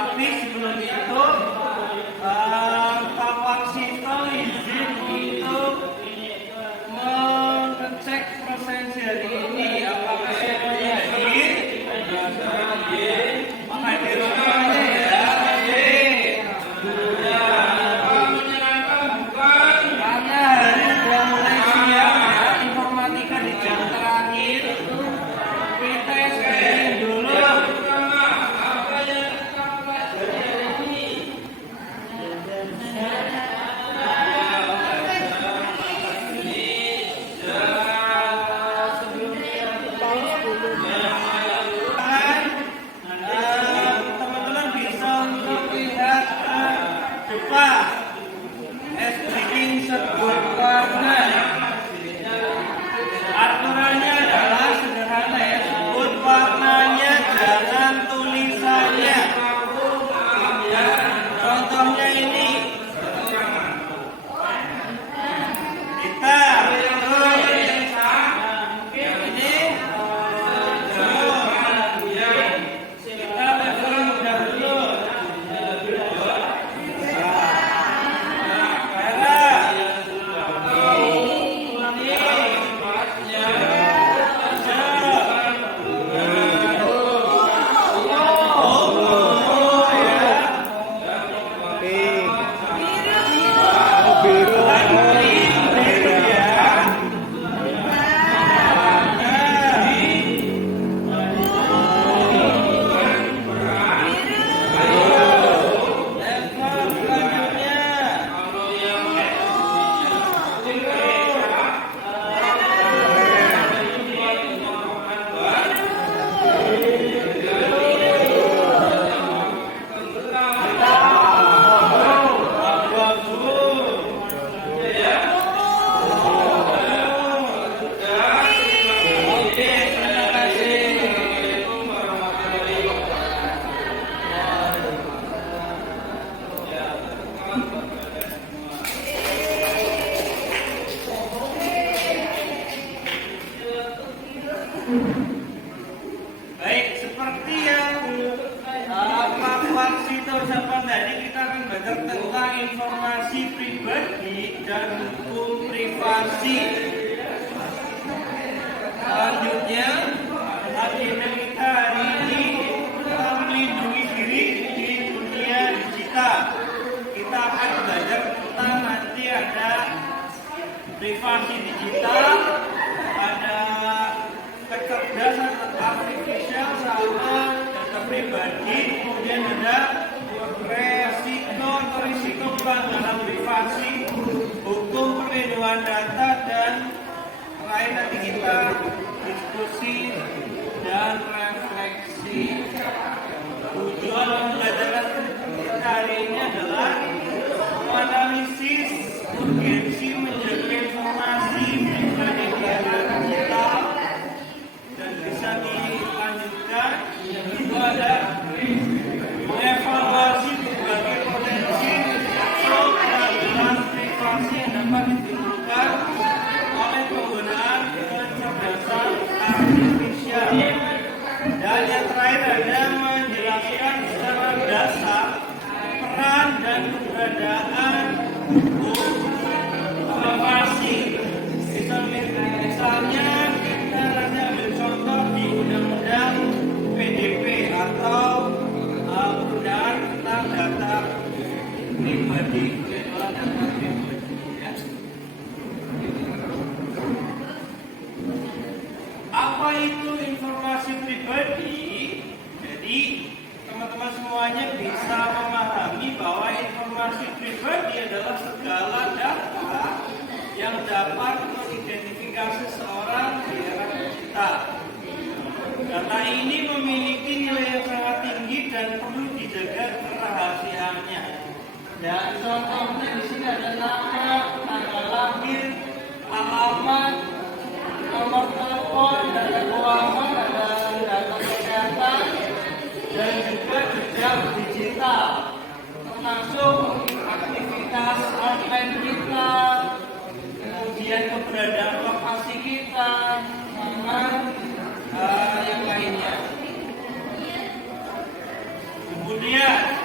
Tapi sebelum itu Pak Warsito izin untuk mengecek presensi hari ini. Apakah semuanya hadir? Hadir semuanya ya. Karena hari sudah mulai siang ya, informatika di jam terakhir. Kita screening dulu. Teman-teman bisa untuk lihat depan S-Breaking sebut warna. Aturannya adalah sederhana ya, sebut warnanya, jangan tulisannya. Contohnya ini. Kita baik, seperti yang Pak Warsito ucapkan tadi, kita akan belajar tentang informasi pribadi dan hukum privasi. Selanjutnya, agenda kita hari ini melindungi diri di dunia digital. Kita akan belajar tentang nanti ada privasi digital, ada kecerdasan artifisial sama data pribadi, kemudian ada risiko pelanggaran privasi, hukum perlindungan data, dan terakhir nanti kita diskusi dan refleksi. Tujuan pembelajaran kita hari ini adalah menganalisis urgensi menjaga informasi pribadi di era digital, dan bisa dilanjutkan itu ada mengevaluasi berbagai potensi pelanggaran privasi yang dapat ditimbulkan oleh penggunaan kecerdasan artifisial. Dan yang terakhir ada menjelaskan secara dasar peran dan keberadaan hukum privasi. Misalnya kita nanti ambil contoh di Undang-Undang PDP atau Undang-Undang tentang data pribadi. Apa itu informasi pribadi? Jadi teman-teman semuanya bisa memahami bahwa informasi pribadi adalah segala data yang dapat mengidentifikasi seorang di era digital. Data ini memiliki nilai yang sangat tinggi dan perlu dijaga kerahasiaannya. Dan contohnya di sini ada nama, tanggal lahir, alamat, nomor telepon, data keuangan, ada data kesehatan, dan juga jejak digital, termasuk aktivitas online kita, kemudian keberadaan lokasi kita, sama yang lainnya. Kemudian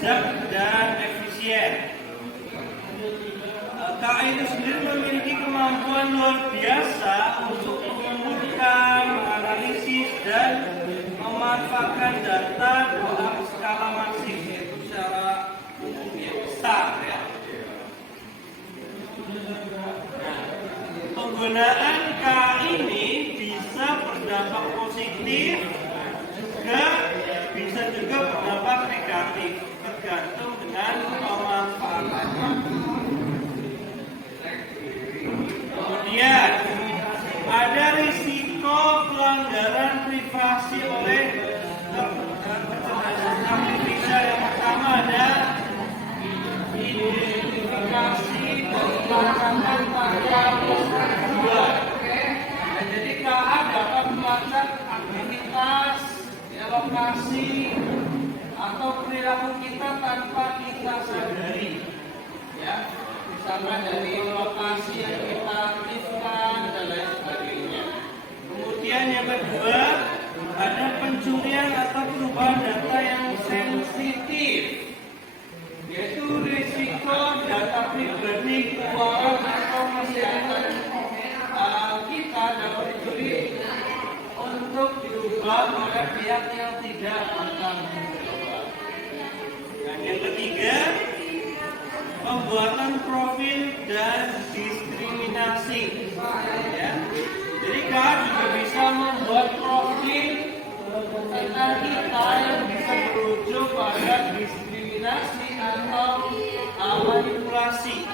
bijak dan efisien. KAI itu sendiri memiliki kemampuan luar biasa untuk mengumpulkan, menganalisis, dan memanfaatkan data dalam skala masif, yaitu secara besar. Ya. Penggunaan KAI ini bisa berdampak positif, bisa juga berdampak negatif, tergantung dengan pemanfaatannya. Kemudian ada risiko pelanggaran privasi oleh kecerdasan artifisial. Yang pertama ada identifikasi dari pelanggaran pada persetujuan. Jadi KA dapat melacak aktivitas, lokasi, atau perilaku kita tanpa kita sadari. Ya. Misalkan dari lokasi yang kita aktifkan dan lain sebagainya. Kemudian yang kedua, ada pencurian atau perubahan data yang sensitif, yaitu risiko data pribadi keuangan atau kesehatan kita dapat dicuri untuk diubah oleh pihak yang tidak bertanggung jawab. Dan yang ketiga, pembuatan profil dan diskriminasi. Ya. Jadi KA juga bisa membuat profil tentang kita yang bisa berujung pada diskriminasi atau manipulasi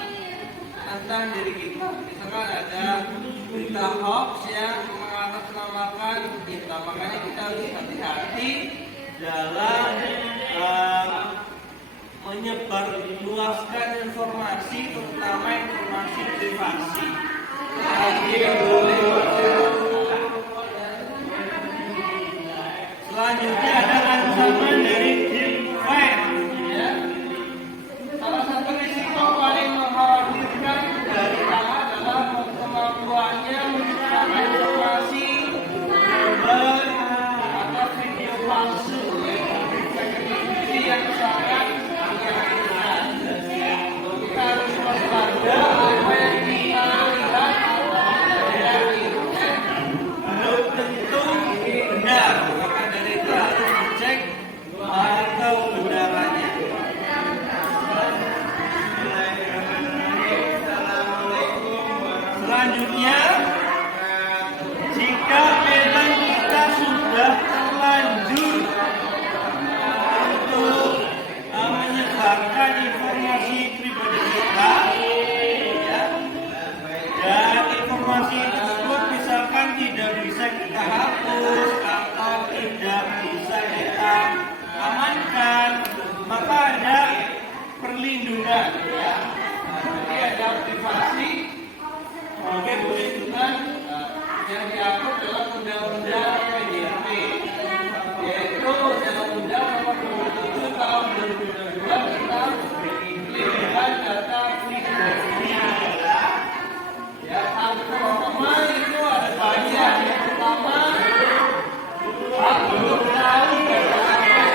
tentang diri kita. Misalkan ada berita hoax yang mengatasnamakan kita, makanya kita harus hati-hati dalam menyebarluaskan informasi, terutama informasi privasi. Selanjutnya ada ancaman dari deepfake. Ya. Salah satu risiko paling mengkhawatirkan dari KA adalah kemampuannya menciptakan informasi, gambar, atau video palsu yang sangat kita harus waspada apa yang kita lihat belum tentu benar, maka dari itu harus dicek kebenarannya. Selanjutnya, jika memang kita sudah terlanjur untuk menyebarkan informasi pribadi kita, ya, dan informasi tersebut misalkan tidak bisa kita hapus atau tidak bisa kita amankan, maka ada perlindungan. Ya. Jadi ada privasi sebagai perlindungan yang diatur dalam undang-undang PDP, yaitu undang-undang nomor 27 tahun 2022 tentang perlindungan data pribadi. Ya, yang pertama itu ada banyak. Yang pertama, hak untuk tahu data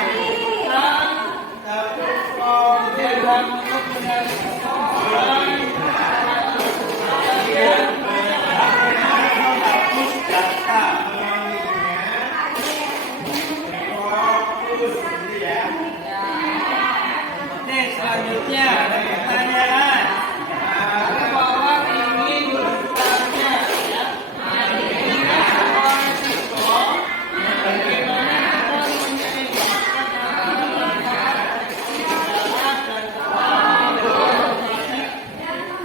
kita, kemudian hak untuk menyaksikan, menghapus data. Oke, selanjutnya ada pertanyaan. Bahwa ingin bertanya, ya, ini soal risiko, bagaimana kita menyeimbangkan antara dan informasi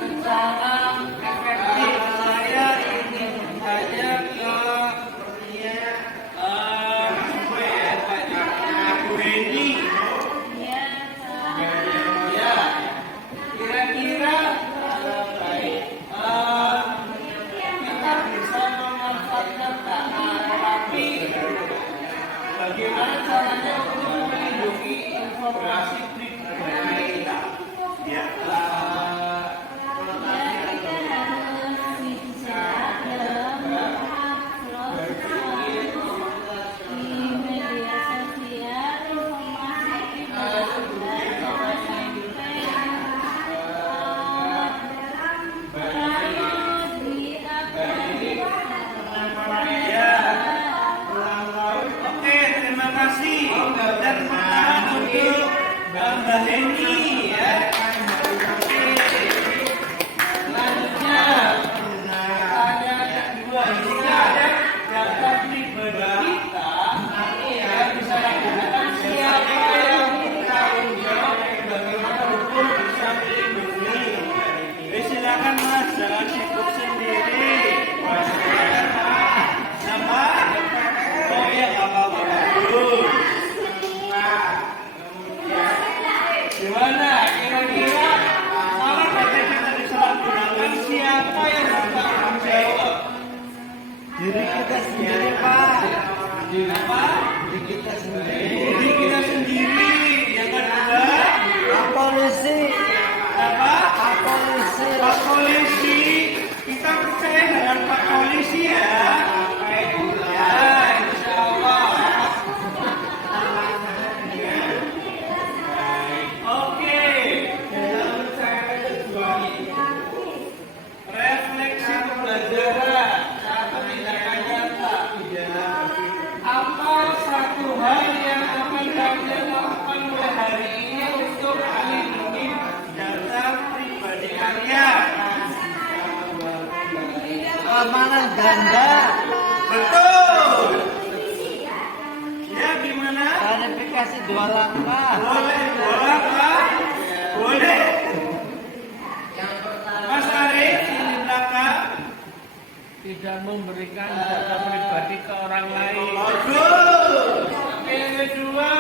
secara efektif. Saya ingin bertanya ke Bu Hendy. Ya, kita sendiri, Pak. Apa? Diri kita sendiri. Diri kita sendiri. Yang kedua, Polisi. apa? Polisi. Pak Polisi. Kita percaya dengan Pak Polisi ya. Ya, insya Allah. Oke. Refleksi pembelajaran. Satu tindakan nyata. Apa satu hal yang akan kalian lakukan mulai hari ini untuk melindungi data pribadi kalian? Keamanan ganda. Betul. Ya, gimana? Verifikasi 2 langkah. Boleh, boleh, Pak? Boleh. Mas Arif, ini belakang. Tidak memberikan data pribadi ke orang lain. Bagus. Oke, yang kedua.